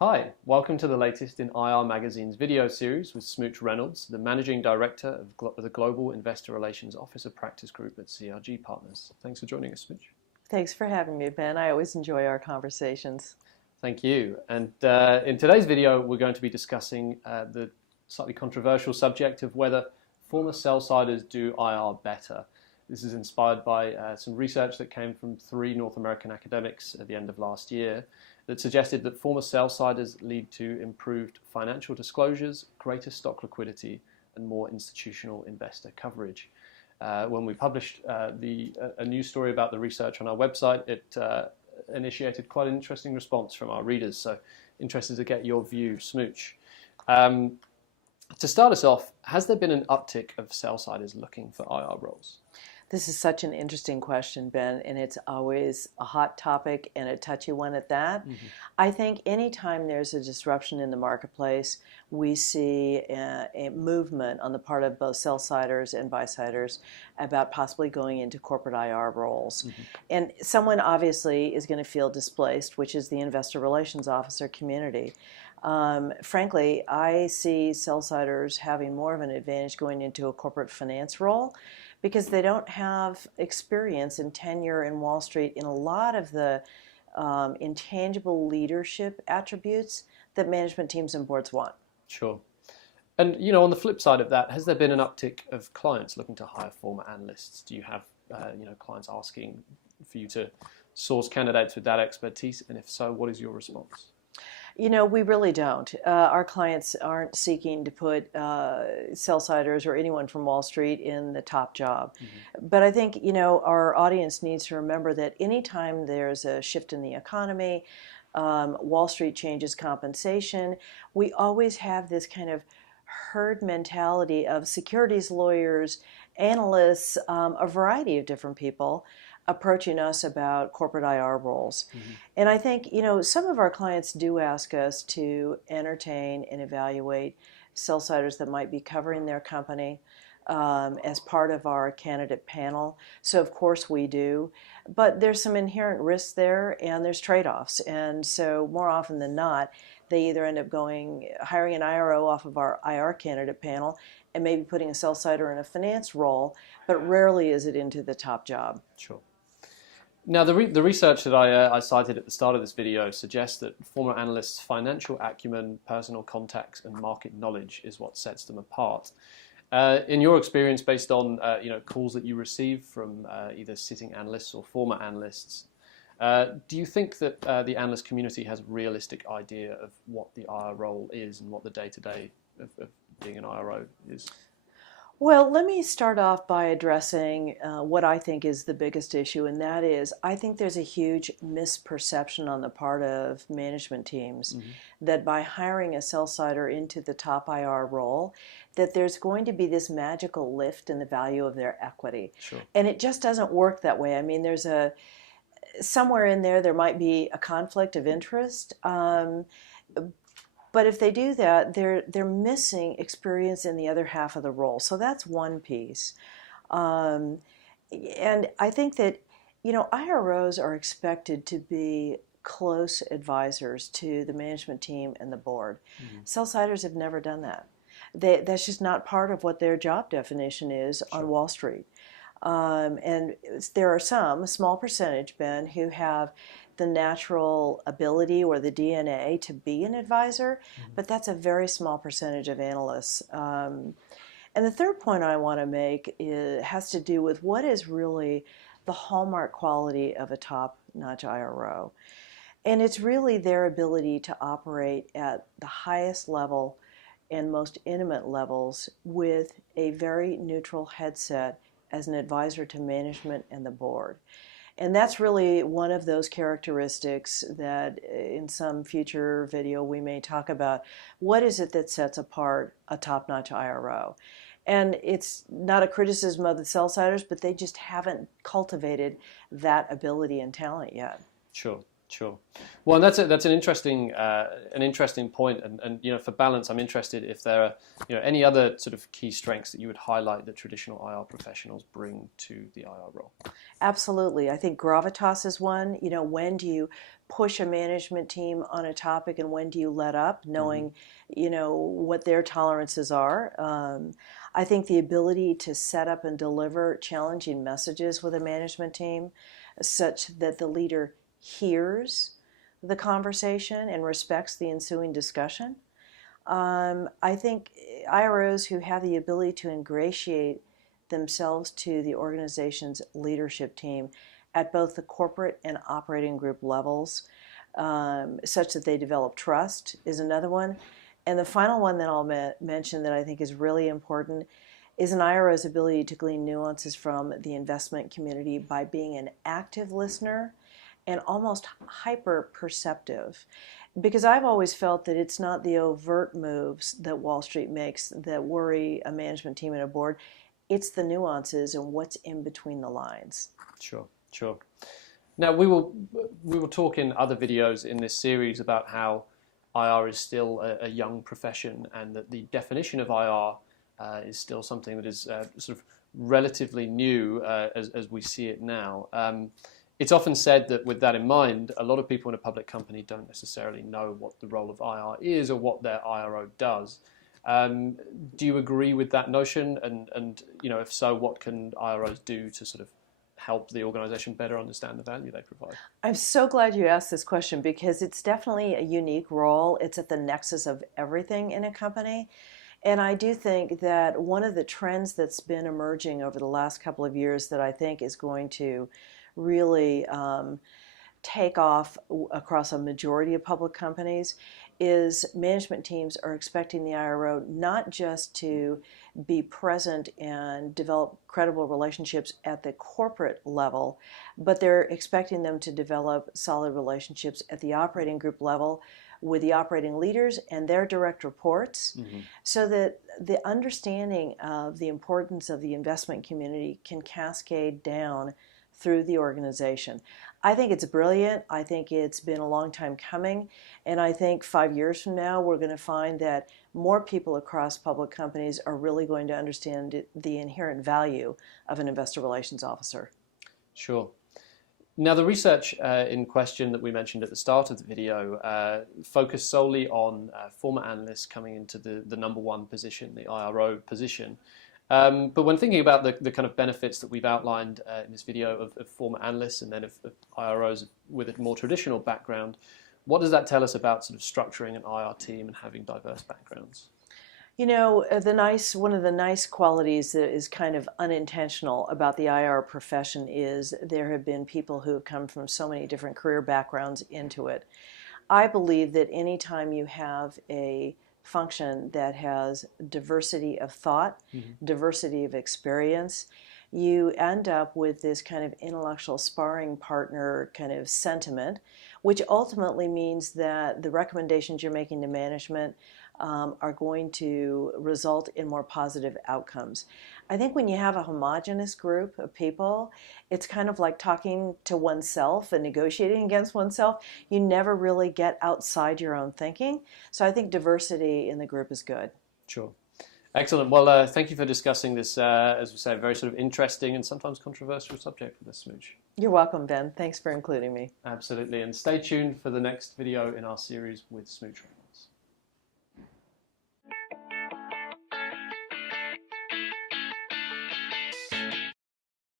Hi, welcome to the latest in IR Magazine's video series with Smooch Reynolds, the Managing Director of the Global Investor Relations Officer Practice Group at ZRG Partners. Thanks for joining us, Smooch. Thanks for having me, Ben. I always enjoy our conversations. Thank you. And in today's video, we're going to be discussing the slightly controversial subject of whether former sell-siders do IR better. This is inspired by some research that came from 3 North American academics at the end of last year that suggested that former sell-siders lead to improved financial disclosures, greater stock liquidity, and more institutional investor coverage. When we published a news story about the research on our website, it initiated quite an interesting response from our readers. So interested to get your view, Smooch. To start us off, has there been an uptick of sell-siders looking for IR roles? This is such an interesting question, Ben, and it's always a hot topic and a touchy one at that. Mm-hmm. I think anytime there's a disruption in the marketplace, we see a movement on the part of both sell-siders and buy-siders about possibly going into corporate IR roles. Mm-hmm. And someone obviously is going to feel displaced, which is the investor relations officer community. Frankly, I see sell-siders having more of an advantage going into a corporate finance role because they don't have experience and tenure in Wall Street in a lot of the intangible leadership attributes that management teams and boards want. Sure. And, on the flip side of that, has there been an uptick of clients looking to hire former analysts? Do you have, clients asking for you to source candidates with that expertise? And if so, what is your response? We really don't. Our clients aren't seeking to put sell-siders or anyone from Wall Street in the top job. Mm-hmm. But I think, our audience needs to remember that anytime there's a shift in the economy, Wall Street changes compensation, we always have this kind of herd mentality of securities lawyers, analysts, a variety of different people approaching us about corporate IR roles. Mm-hmm. And I think, some of our clients do ask us to entertain and evaluate sell-siders that might be covering their company as part of our candidate panel. So of course we do, but there's some inherent risks there and there's trade-offs. And so more often than not, they either end up hiring an IRO off of our IR candidate panel and maybe putting a sell-sider in a finance role, but rarely is it into the top job. Sure. Now, the research that I cited at the start of this video suggests that former analysts' financial acumen, personal contacts, and market knowledge is what sets them apart. In your experience, based on calls that you receive from either sitting analysts or former analysts, do you think that the analyst community has a realistic idea of what the IR role is and what the day-to-day of being an IRO is? Well, let me start off by addressing what I think is the biggest issue, and that is I think there's a huge misperception on the part of management teams mm-hmm. that by hiring a sell-sider into the top IR role, that there's going to be this magical lift in the value of their equity. Sure. And it just doesn't work that way. I mean, somewhere in there might be a conflict of interest. But if they do that, they're missing experience in the other half of the role. So that's one piece. And I think that, IROs are expected to be close advisors to the management team and the board. Mm-hmm. Sell-siders have never done that. That's just not part of what their job definition is Sure. on Wall Street. And there are a small percentage, Ben, who have the natural ability or the DNA to be an advisor, mm-hmm. but that's a very small percentage of analysts. And the third point I want to make has to do with what is really the hallmark quality of a top-notch IRO. And it's really their ability to operate at the highest level and most intimate levels with a very neutral headset as an advisor to management and the board. And that's really one of those characteristics that in some future video we may talk about. What is it that sets apart a top-notch IRO? And it's not a criticism of the sell-siders, but they just haven't cultivated that ability and talent yet. Sure. Well, and that's an interesting point, and for balance, I'm interested if there are any other sort of key strengths that you would highlight that traditional IR professionals bring to the IR role. Absolutely, I think gravitas is one. When do you push a management team on a topic and when do you let up, knowing, you know, what their tolerances are. I think the ability to set up and deliver challenging messages with a management team such that the leader hears the conversation and respects the ensuing discussion. I think IROs who have the ability to ingratiate themselves to the organization's leadership team at both the corporate and operating group levels, such that they develop trust, is another one. And the final one that I'll mention that I think is really important is an IRO's ability to glean nuances from the investment community by being an active listener and almost hyper perceptive. Because I've always felt that it's not the overt moves that Wall Street makes that worry a management team and a board. It's the nuances and what's in between the lines. Sure, sure. Now we will talk in other videos in this series about how IR is still a young profession, and that the definition of IR is still something that is sort of relatively new as we see it now. It's often said that with that in mind, a lot of people in a public company don't necessarily know what the role of IR is or what their IRO does. Do you agree with that notion? And you know, if so, what can IROs do to sort of help the organization better understand the value they provide? I'm so glad you asked this question because it's definitely a unique role. It's at the nexus of everything in a company. And I do think that one of the trends that's been emerging over the last couple of years that I think is going to really take off across a majority of public companies is management teams are expecting the IRO not just to be present and develop credible relationships at the corporate level, but they're expecting them to develop solid relationships at the operating group level with the operating leaders and their direct reports, so that the understanding of the importance of the investment community can cascade down through the organization. I think it's brilliant. I think it's been a long time coming. And I think 5 years from now, we're going to find that more people across public companies are really going to understand the inherent value of an investor relations officer. Sure. Now, the research in question that we mentioned at the start of the video focused solely on former analysts coming into the number one position, the IRO position. But when thinking about the kind of benefits that we've outlined in this video of former analysts and then of IROs with a more traditional background, what does that tell us about sort of structuring an IR team and having diverse backgrounds? You know, one of the nice qualities that is kind of unintentional about the IR profession is there have been people who have come from so many different career backgrounds into it. I believe that anytime you have a function that has diversity of thought, diversity of experience, you end up with this kind of intellectual sparring partner kind of sentiment, which ultimately means that the recommendations you're making to management are going to result in more positive outcomes. I think when you have a homogenous group of people, it's kind of like talking to oneself and negotiating against oneself. You never really get outside your own thinking. So I think diversity in the group is good. Sure. Excellent. Well, thank you for discussing this, as we say, very sort of interesting and sometimes controversial subject with us, Smooch. You're welcome, Ben. Thanks for including me. Absolutely. And stay tuned for the next video in our series with Smooch Repovich.